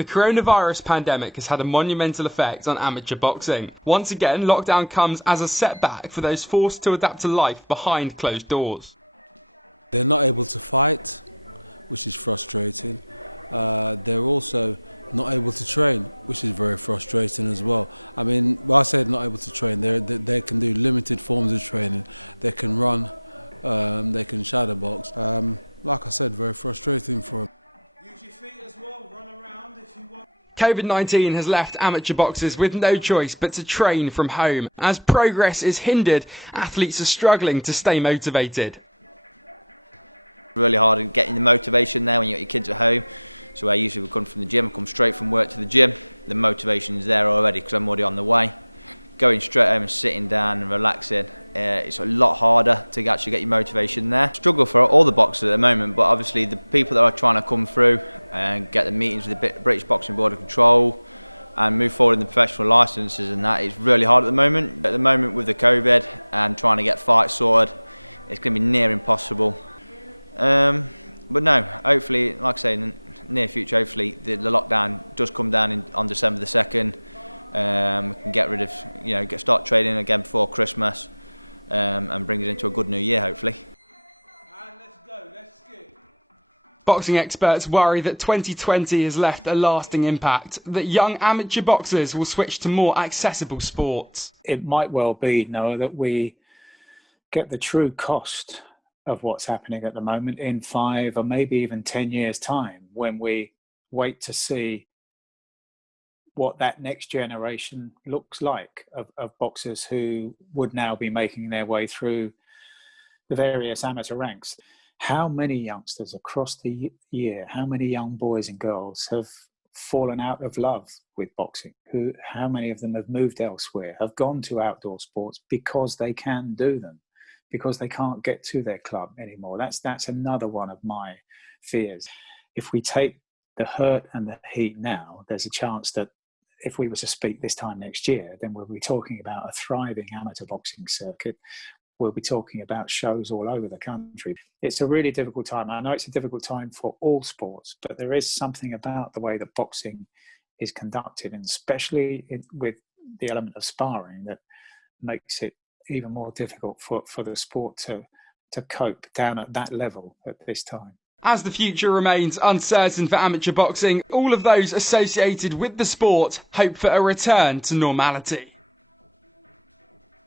The coronavirus pandemic has had a monumental effect on amateur boxing. Once again, lockdown comes as a setback for those forced to adapt to life behind closed doors. They're not able to fight, which is frustrating. They're also not able to train, which is very frustrating as well. I mean, when I say not able to train, they can do limited forms of training. They can run, they can shadow box. Like I said, very frustrating for them. Use your feet as well, run around if you want. COVID-19 has left amateur boxers with no choice but to train from home. As progress is hindered, athletes are struggling to stay motivated. Really hard in getting the motivation there when you got your kids at home. So I usually would come from the gym, come straight from work to the gym. The motivation's there already because I'm already on the way. Going straight home and sitting down and relaxing, it's a lot harder to actually get your motivation there. Struggle for all the boxers at the moment, but obviously the people that are trying to come through and get the meetings with the British Boxing Board of Control and move forward in the professional licences and that is really hard at the moment. At the moment with the COVID and trying to get fights sorted, it's going to be near impossible. But no, hopefully, like I say, in the near future, hopefully the lockdown does come down on December the 2nd. We can get rid of, start training again before Christmas and bring it into a good new year, hopefully. And let's go, let's skip. Boxing experts worry that 2020 has left a lasting impact, that young amateur boxers will switch to more accessible sports. It might well be, Noah, that we get the true cost of what's happening at the moment in 5 or maybe even 10 years' time, when we wait to see what that next generation looks like of boxers who would now be making their way through the various amateur ranks. How many youngsters across the year, how many young boys and girls have fallen out of love with boxing? How many of them have moved elsewhere, have gone to outdoor sports because they can do them, because they can't get to their club anymore? That's another one of my fears. If we take the hurt and the heat now, there's a chance that if we were to speak this time next year, then we'll be talking about a thriving amateur boxing circuit. We'll be talking about shows all over the country. It's a really difficult time. I know it's a difficult time for all sports, but there is something about the way that boxing is conducted, and especially with the element of sparring, that makes it even more difficult for the sport to cope down at that level at this time. As the future remains uncertain for amateur boxing, all of those associated with the sport hope for a return to normality.